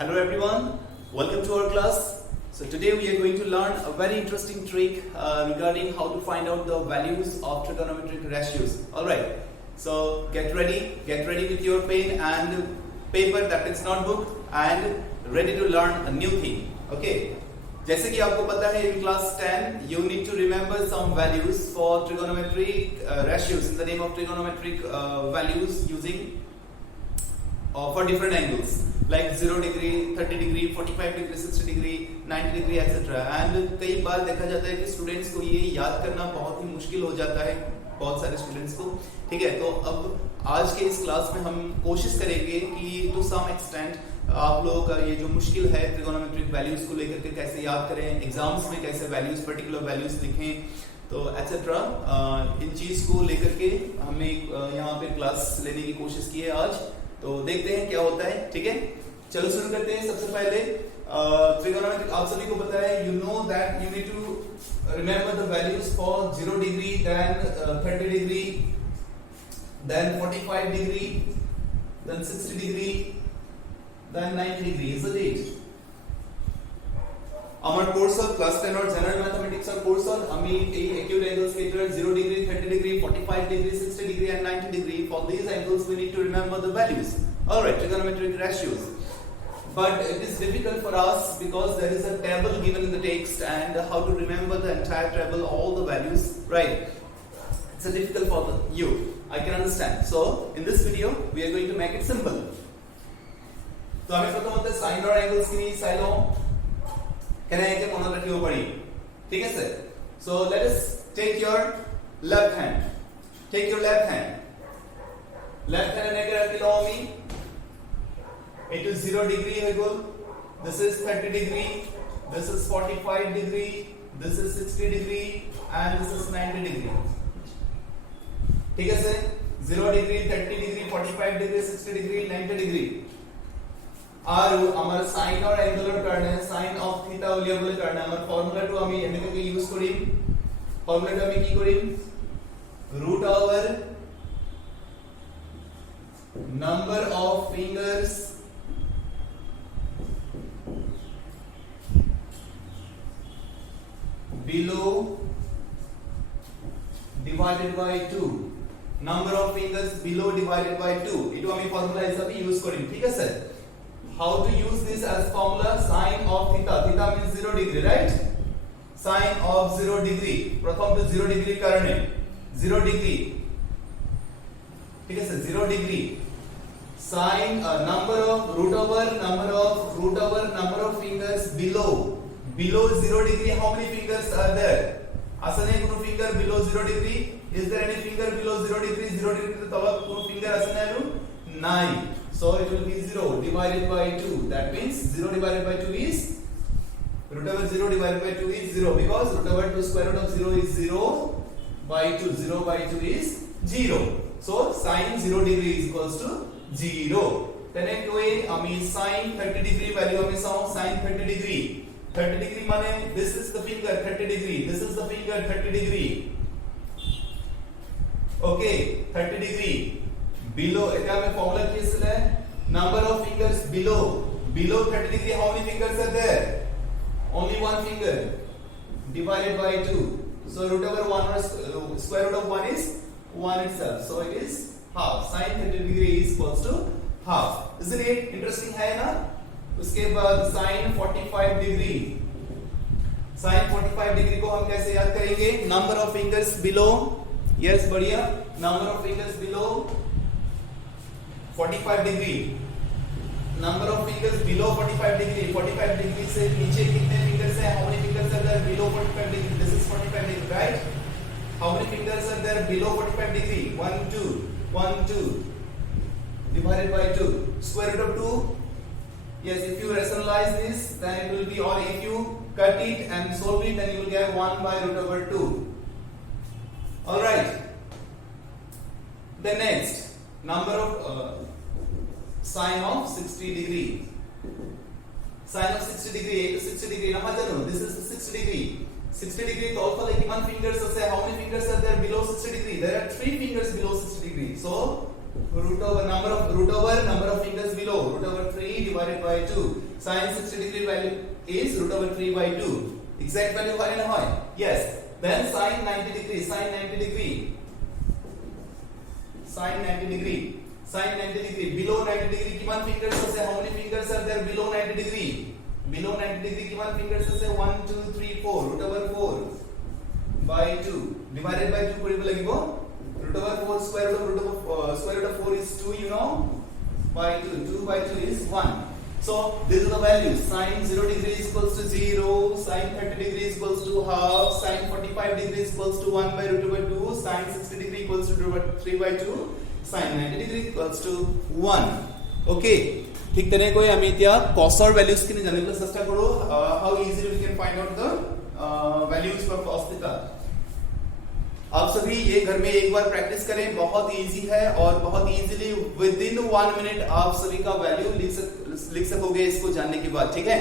Hello everyone, welcome to our class. So today we are going to learn a very interesting trick regarding how to find out the values of trigonometric ratios. Alright, so get ready with your pen and paper, that is notebook, and ready to learn a new thing. Okay, जैसे कि आपको पता है in class 10 you need to remember some values for trigonometric ratios in the name of trigonometric values using for different angles like 0 degree, 30 degree, 45 degree, 60 degree, 90 degree etc. And कई बार देखा जाता है कि स्टूडेंट्स को ये याद करना बहुत ही मुश्किल हो जाता है, बहुत सारे स्टूडेंट्स को. ठीक है, तो अब आज के इस क्लास में हम कोशिश करेंगे कि टू सम एक्सटेंट आप लोगों का ये जो मुश्किल है ट्रिगोनोमेट्रिक वैल्यूज को लेकर के कैसे याद करें, एग्जाम्स में कैसे वैल्यूज पर्टिकुलर वैल्यूज लिखें, तो एटसेट्रा इन चीज को लेकर के हमने यहाँ पे क्लास लेने की कोशिश की है आज. तो देखते हैं क्या होता है. ठीक है, चलो शुरू करते हैं. सबसे पहले ट्रिगोनोमेट्रिक आप सभी को पता है, you know that you need to remember the values for 0 degree, then 30 degree, then 45 degree, then 60 degree, then 90 degree. Isn't it? আমার কোর্সত ক্লাস 10 অর জেনারেল ম্যাথমেটিক্স এর কোর্সত আমি এই acute angles ক্ষেত্রে 0 degree, 30 degree, 45 degree, 60 degree and 90 degree, for these angles we need to remember the values. All right, trigonometric ratios. But it is difficult for us because there is a table given in the text and how to remember the entire table, all the values, right? It's difficult for you, I can understand. So in this video we are going to make it simple. তো আমি প্রথমত sin or angles কিনি silo কেনেকে মনে রাখিব পারি. ঠিক আছে, so let us take your left hand. Take your left hand এনেকে রাখিলো আমি এইটো 0 ডিগ্রি হৈ গল, this is 30 degree, this is 45 degree, this is 60 degree and this is 90 degree. ঠিক আছে, 0 degree, 30 degree, 45 degree, 60 degree, 90 degree. আর আমার sin और angular কারণে sin of theta উলিয়াবলে কারণে আমার ফর্মুলাটো আমি এনেকে ইউজ করিম. ফর্মুলাটো আমি কি করিম, root over number of fingers below divided by 2. Number of fingers below divided by 2 এটো আমি ফর্মুলা হিসাবে ইউজ করিম. ঠিক আছে, how to use this as formula, sin of theta. Theta means 0 degree, right? Sin of 0 degree, প্রথম তো 0 degree কারণে 0 degree, ঠিক আছে, 0 degree sin number of root over number of fingers below 0 degree. How many fingers are there? আসলে কোনো finger below 0 degree? Is there any finger below 0 degree? 0 degree তে তলত কোনো finger আছে না? নাই. So it will be 0 divided by 2. That means 0 divided by 2 is root over 0 divided by 2 is 0, because root over 2 square root of 0 is 0 by 2. 0 by 2 is 0. So sin 0 degree is equals to 0. Then way আমি sin 30 degree value আমি সাম sin 30 degree. 30 degree মানে this is the finger 30 degree. This is the finger 30 degree. Okay, 30 degree. Below এটা আমি formula কি ছিল, number of fingers below 30 degree. How many fingers are there? Only one finger, divided by 2. So root over 1 or square root of 1 is 1 itself. So it is half. Sin 30 degree is equals to half. Isn't it interesting है ना? उसके बाद sin 45 degree. Sin 45 degree को हम कैसे याद करेंगे? Number of fingers below. Yes, बढ़िया. Number of fingers below 45 degree. Number of fingers below 45 degree. 45 degree से नीचे कितने fingers हैं? How many fingers are there below 45 degree? This is 45 degree, right? How many fingers are there below 45 degree? 1 2 divided by 2. Square root of 2. Yes, if you rationalize this, then it will be, or if you cut it and solve it, then you will get 1 by root over 2. All right. Then next, number of sin of 60 degree. Sin of 60 degree, 60 degree na জানো, this is 60 degree. 60 degree তো also like one fingers আছে. How many fingers are there below 60 degree? There are 3 fingers below 60 degree. So root over number of fingers below, root over 3 divided by 2. sin 60 degree value is root over 3 by 2. Exact value হয় না হয়? Yes. Then sin 90 degree, sin 90 degree, sin 90 degree, sin 90 degree, below 90 degree কিমান fingers আছে? How many fingers are there below 90 degree? Below 90 degree কিমান fingers আছে? 1 2 3 4 root over 4 by 2 divided by 2 কৰিব লাগিব। root over 4 square root of square root of 4 is 2, you know, by 2, 2 by 2 is 1. So these are the values. Sin 0 degree is equals to 0, sin 30 degree is equals to half, sin 45 degree is equals to 1 by root over 2, sin 60 degree equals to root over 3 by 2, sin 90 degree equals to 1. Okay, ঠিক তেনেকৈ আমি এতিয়া cos ৰ values খিনি জানিবলৈ চেষ্টা কৰো। How easily we can find out the values for cos theta। आप सभी ये घर में एक बार प्रैक्टिस करें, बहुत इजी है और बहुत इजीली विद इन 1 मिनट आप सभी का वैल्यू लिख सकोगे इसको जानने के बाद, ठीक है।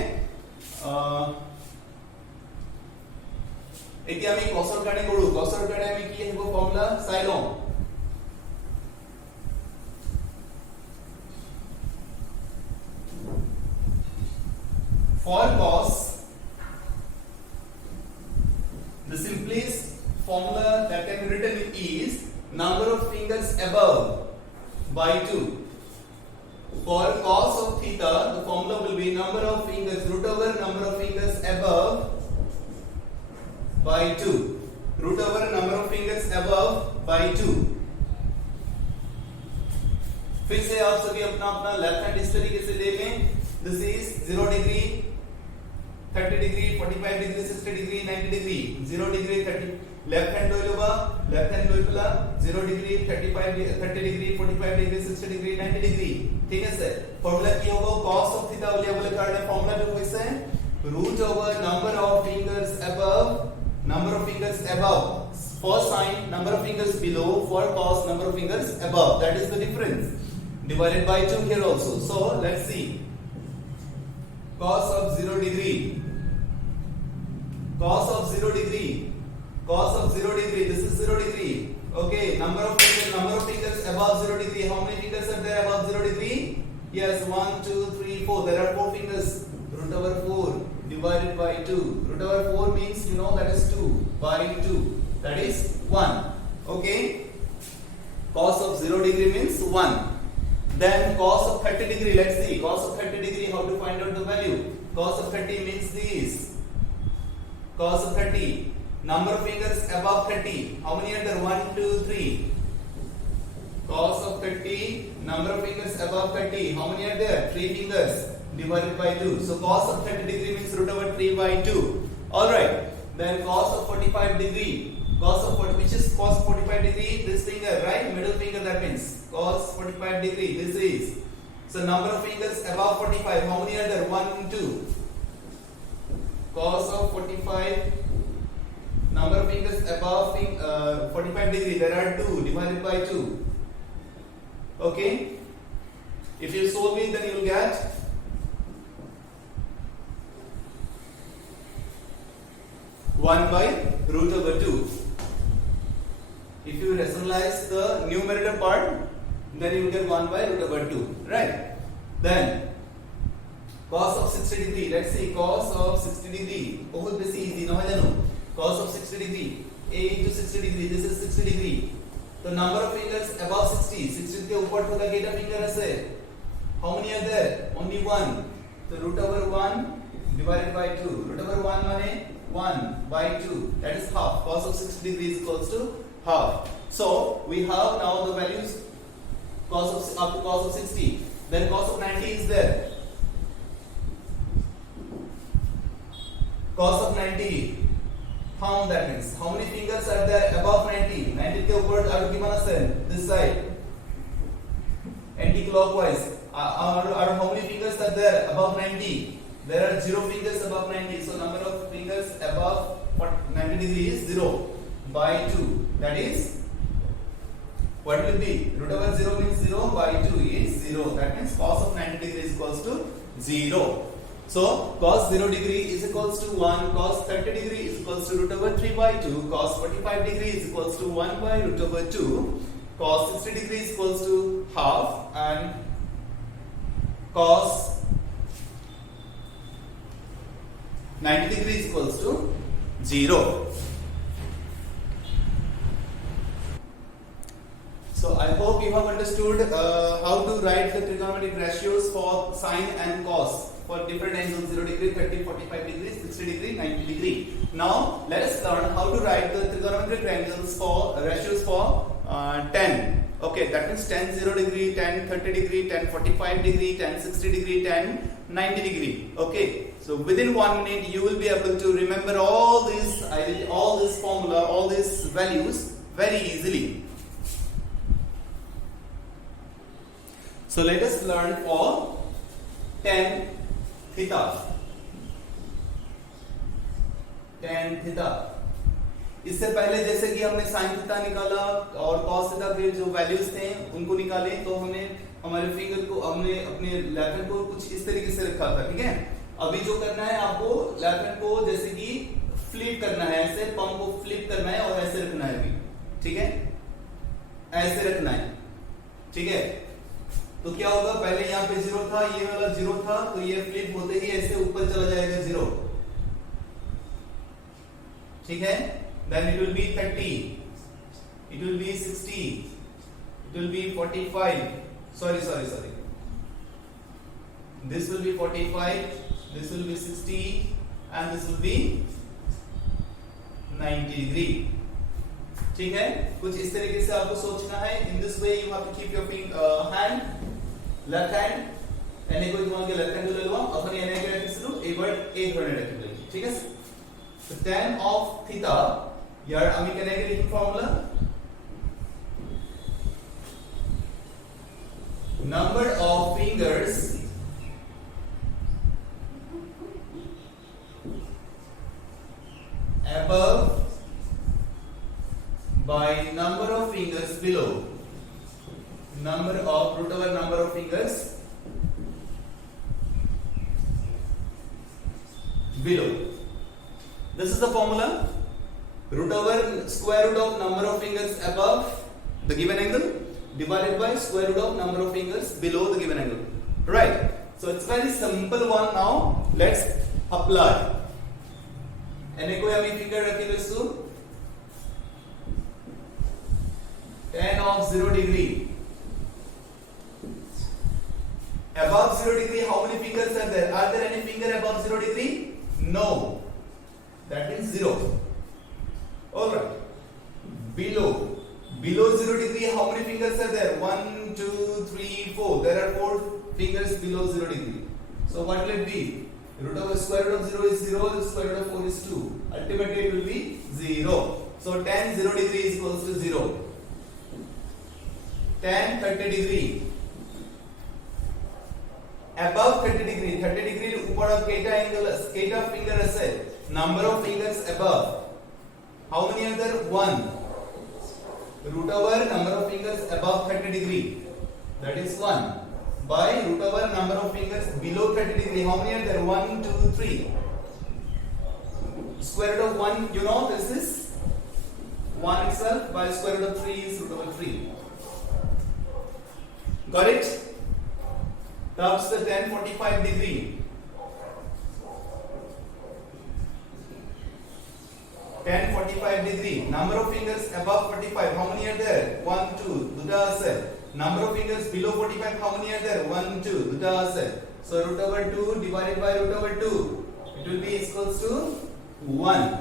এতিয়া আমি cosৰ কাৰণে কৰো, cosৰ কাৰণে আমি কি আহিব ফৰ্মুলা চাই লওঁ। For cos, the simplest formula that can be written is number of fingers above by 2. For cos of theta, the formula will be number of fingers root over number of fingers above by 2. Root over number of fingers above by 2. फिर से आप सभी अपना अपना left hand इस तरीके से ले लें। This is 0 degree, 30 degree, 45 degree, 60 degree, 90 degree. 0 degree 30 left hand লৈ লবা, लेफ्ट हैंड লৈ পেলা 0 ডিগ্री, 35 30 ডিগ্री, 45 ডিগ্री, 60 ডিগ্री, 90 ডিগ্री, ঠিক আছে। ফর্মুলা কি হ'ব? cos of theta উলিয়াবলৈ কাৰণে ফর্মুলাটো হৈছে root over number of fingers above, number of fingers above. For sin, number of fingers below. For cos, number of fingers above. That is the difference. Divided by 2 here also. So let's see. Cos of 0 degree, cos of 0 degree, cos of 0 degree, this is 0 degree. Okay, number of fingers above 0 degree. How many fingers are there above 0 degree? Yes, 1 2 3 4. There are 4 fingers. Root over 4 divided by 2. Root over 4 means, you know, that is 2 by 2, that is 1. Okay, cos of 0 degree means 1. Then cos of 30 degree, let's see. Cos of 30 degree, how to find out the value? Cos of 30 means this. Cos of 30, number of fingers above 30. How many are there? 1 2 3. Cos of 30, number of fingers above 30. How many are there? 3 fingers divided by 2. So cos of 30 degree means root over 3 by 2. All right. Then cos of 45 degree. Cos of 40, which is cos 45 degree? This finger, right? Middle finger, that means cos 45 degree. This is. So number of fingers above 45. How many are there? 1 2. Cos of 45. Number of fingers above 45 degree. There are 2 divided by 2. Okay. If you solve it, then you will get 1 by root over 2. If you rationalize the numerator part, then you will get 1 by root over 2, right? Then cos of 60 degree. Let's see, cos of 60 degree. बहुत बेसी easy ना है जानो. Cos of 60 degree. A into 60 degree. This is 60 degree. तो number of fingers above 60. 60 के ऊपर थोड़ा कितना finger है? How many are there? Only 1. So root over 1 divided by 2. Root over 1 माने 1 by 2. That is half. Cos of 60 degree is equals to half. So we have now the values cos of up to cos of 60. Then cos of 90 is there. Cos of 90. Thumb, that means. How many fingers are there above 90? 90 के ऊपर आगे कितना है? This side. Anti-clockwise. Are how many fingers are there above 90? There are 0 fingers above 90. So number of fingers above 90 degree is 0 by 2. That is, what will be? Root over 0 means 0 by 2 is 0. That means cos of 90 degree is equals to 0. So cos 0 degree is equals to 1. Cos 30 degree is equals to root over 3 by 2. Cos 45 degree is equals to 1 by root over 2. Cos 60 degree is equals to half. And cos 90 degree is equals to 0. So I hope you have understood how to write the trigonometric ratios for sine and cos for different angles, 0 degree, 30, 45 degrees, 60 degree, 90 degree. Now let us learn how to write the trigonometric angles for ratios for tan. Okay, that means tan 0 degree, tan 30 degree, tan 45 degree, tan 60 degree, tan 90 degree. Okay, so within 1 minute you will be able to remember all this formula, all these values very easily. So let us learn for tan theta. Tan theta. इससे पहले जैसे कि हमने sin theta निकाला और cos theta के जो values थे उनको निकाले, तो हमने हमारे फिंगर को, हमने अपने लेफ्ट हैंड को कुछ इस तरीके से रखा था, ठीक है। अभी जो करना है आपको, लेफ्ट हैंड को जैसे कि फ्लिप करना है, ऐसे पम को फ्लिप करना है और ऐसे रखना है अभी, ठीक है, ऐसे रखना है, ठीक है। तो क्या होगा, पहले यहाँ पे 0 था, ये वाला 0 था, तो ये फ्लिप होते ही ऐसे ऊपर चला जाएगा 0, ठीक है। Then it will be 30, it will be 60, it will be 45. Sorry. This will be 45, this will be 60, and this will be 90 degree. ठीक है, कुछ इस तरीके से आपको सोचना है. In this way you have to keep your hand, left hand, एने को तुम्हारे left hand को ले लो, अपन एने के रख इसको एक बार एक घंटे रख लो, ठीक है. So tan of theta, यार अमी कहने के लिए formula, number of fingers above by number of fingers below, number of root over number of fingers below. This is the formula, root over square root of number of fingers above the given angle divided by square root of number of fingers below the given angle, right? So it's very simple one. Now let's apply. एने कोई अभी finger रखी लो इसको, tan of 0 degree above 0 degree. How many fingers are there? Are there any finger above 0 degree? No, that means 0. All right. Below 0 degree, how many fingers are there? 1, 2, 3, 4. There are 4 fingers below 0 degree. So what will it be? Root over square root of 0 is 0, the square root of 4 is 2. Ultimately it will be 0. So tan 0 degree is equals to 0. Tan 30 degree above 30 degree, 30 degree ऊपर अब केटा angle, केटा finger है, number of fingers above. How many are there? 1. Root over number of fingers above 30 degree, that is 1, by root over number of fingers below 30 degree. How many are there? 1, 2, 3. Square root of 1, you know this is 1 itself, by square root of 3 is root over 3. Got it? That's the tan 45 degree. Tan 45 degree. Number of fingers above 45. How many are there? 1, 2. Duta asal. Number of fingers below 45. How many are there? 1, 2. Duta asal. So root over 2 divided by root over 2. It will be equals to 1.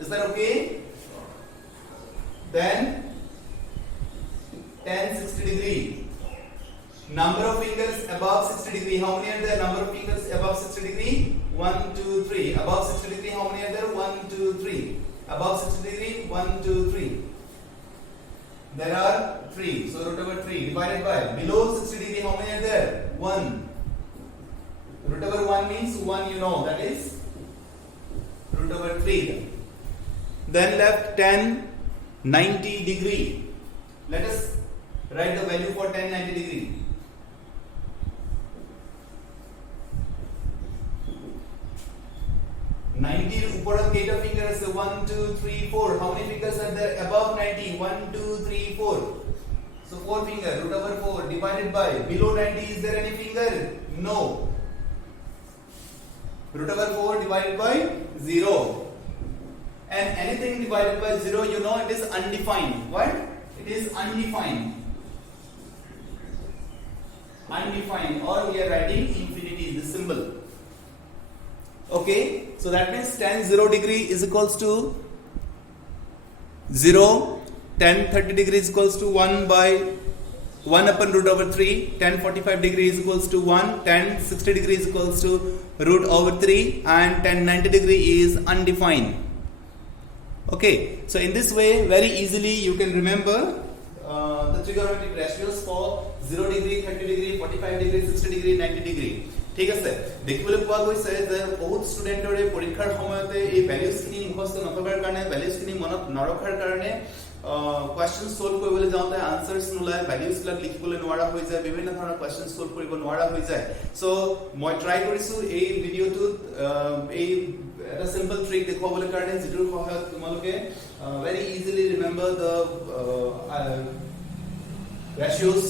Is that okay? Then tan 60 degree. Number of fingers above 60 degree. How many are there? Number of fingers above 60 degree. 1, 2, 3. Above 60 degree. How many are there? 1, 2, 3. Above 60 degree. 1, 2, 3. There are 3. So root over 3 divided by below 60 degree. How many are there? 1. Root over 1 means 1. You know that is root over 3. Then left tan 90 degree. Let us write the value for tan 90 degree. ऊपर केटा finger है, 1, 2, 3, 4. How many fingers are there above 90? 1, 2, 3, 4. So 4 fingers. Root over 4 divided by below 90. Is there any finger? No. Root over 4 divided by 0. And anything divided by 0, you know it is undefined. What? It is undefined. Undefined, or we are writing infinity, this symbol. Okay, so that means tan 0 degree is equals to 0, tan 30 degree is equals to 1 by 1 upon root over 3, tan 45 degree is equals to 1, tan 60 degree is equals to root over 3, and tan 90 degree is undefined. Okay, so in this way, very easily you can remember the trigonometric ratios for 0 degree, 30 degree, 45 degree, 60 degree, 90 degree. ঠিক আছে দেখিবলৈ পোৱা গৈছে যে বহুত ষ্টুডেন্টৰে পৰীক্ষাৰ সময়তে এই ভ্যালুজ খিনি মুখস্থ নকৰাৰ কাৰণে ভ্যালুজ খিনি মনত নৰখাৰ কাৰণে কোৱেশ্চন সলভ কৰিবলৈ যাওঁতে আনসাৰছ নোলায় ভ্যালুজ বিলাক লিখিবলৈ নোৱাৰা হৈ যায় বিভিন্ন ধৰণৰ কোৱেশ্চন সলভ কৰিব নোৱাৰা হৈ যায় সো মই ট্ৰাই কৰিছো এই ভিডিওটোত এই এটা সিম্পল ট্ৰিক দেখুৱাবলৈ কাৰণে যিটোৰ সহায়ত তোমালোকে very easily remember the ratios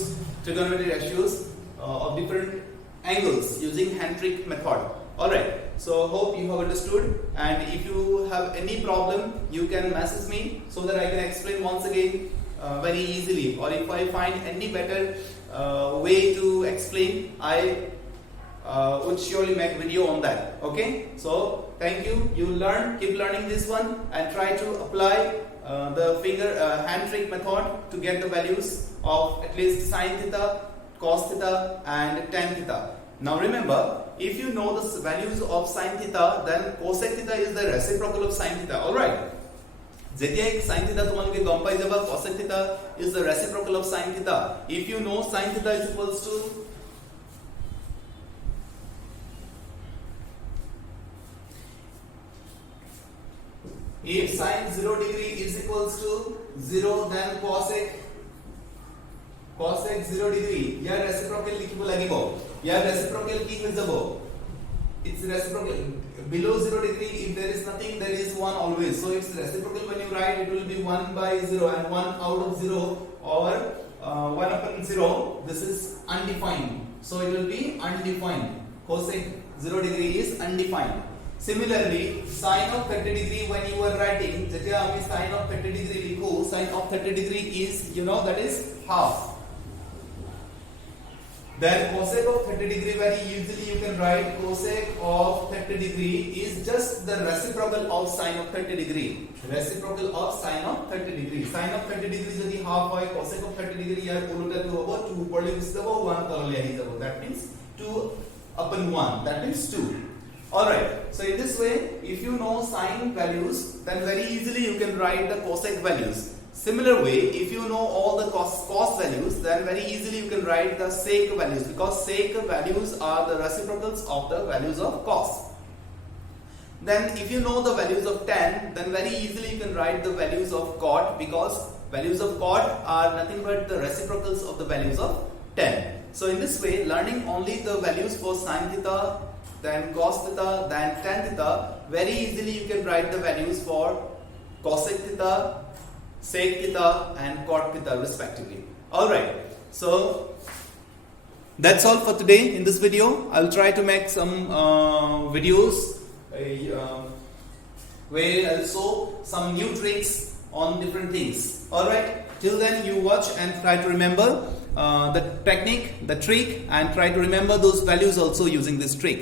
trigonometric ratios of different angles using hand trick method. Alright, so hope you have understood, and if you have any problem you can message me so that I can explain once again very easily, or if I find any better way to explain I would surely make video on that. Okay, so thank you. You learn, keep learning this one and try to apply the hand trick method to get the values of at least sin theta, cos theta and tan theta. Now remember, if you know the values of sin theta, then cosec theta is the reciprocal of sin theta. Alright, jetia sin theta tomaloke gom pai jaba, cosec theta is the reciprocal of sin theta. If you know sin theta is equals to if sin 0 degree is equals to 0, then cosec 0 degree year reciprocal লিখিব লাগিব ইয়াৰ reciprocal কি হৈ যাব its reciprocal below 0 degree if there is nothing there is 1 always, so its reciprocal when you write it will be 1 by 0 and 1 out of 0 or 1 upon 0, this is undefined, so it will be undefined. Cosec 0 degree is undefined. Similarly, sin of 30 degree when you are writing, যেতিয়া আমি sin of 30 degree লিখো, sin of 30 degree is, you know, that is half. Then cosec of 30 degree, very easily you can write cosec of 30 degree is just the reciprocal of sin of 30 degree. Reciprocal of sin of 30 degree. Sin of 30 degree যদি half হয়, cosec of 30 degree ইয়াৰ উল্টাটো হ'ব 2 ওপৰলৈ Gucci যাব 1 তললৈ আহি যাব. That means 2 upon 1. That means 2. Alright, so in this way, if you know sin values, then very easily you can write the cosec values. Similar way, if you know all the cos values, then very easily you can write the sec values, because sec values are the reciprocals of the values of cos. Then if you know the values of tan, then very easily you can write the values of cot, because values of cot are nothing but the reciprocals of the values of tan. So in this way, learning only the values for sin theta, then cos theta, then tan theta, very easily you can write the values for cosec theta, sec theta and cot theta respectively. Alright, so that's all for today in this video. I'll try to make some videos where I'll show some new tricks on different things. Alright, till then you watch and try to remember the technique, the trick, and try to remember those values also using this trick.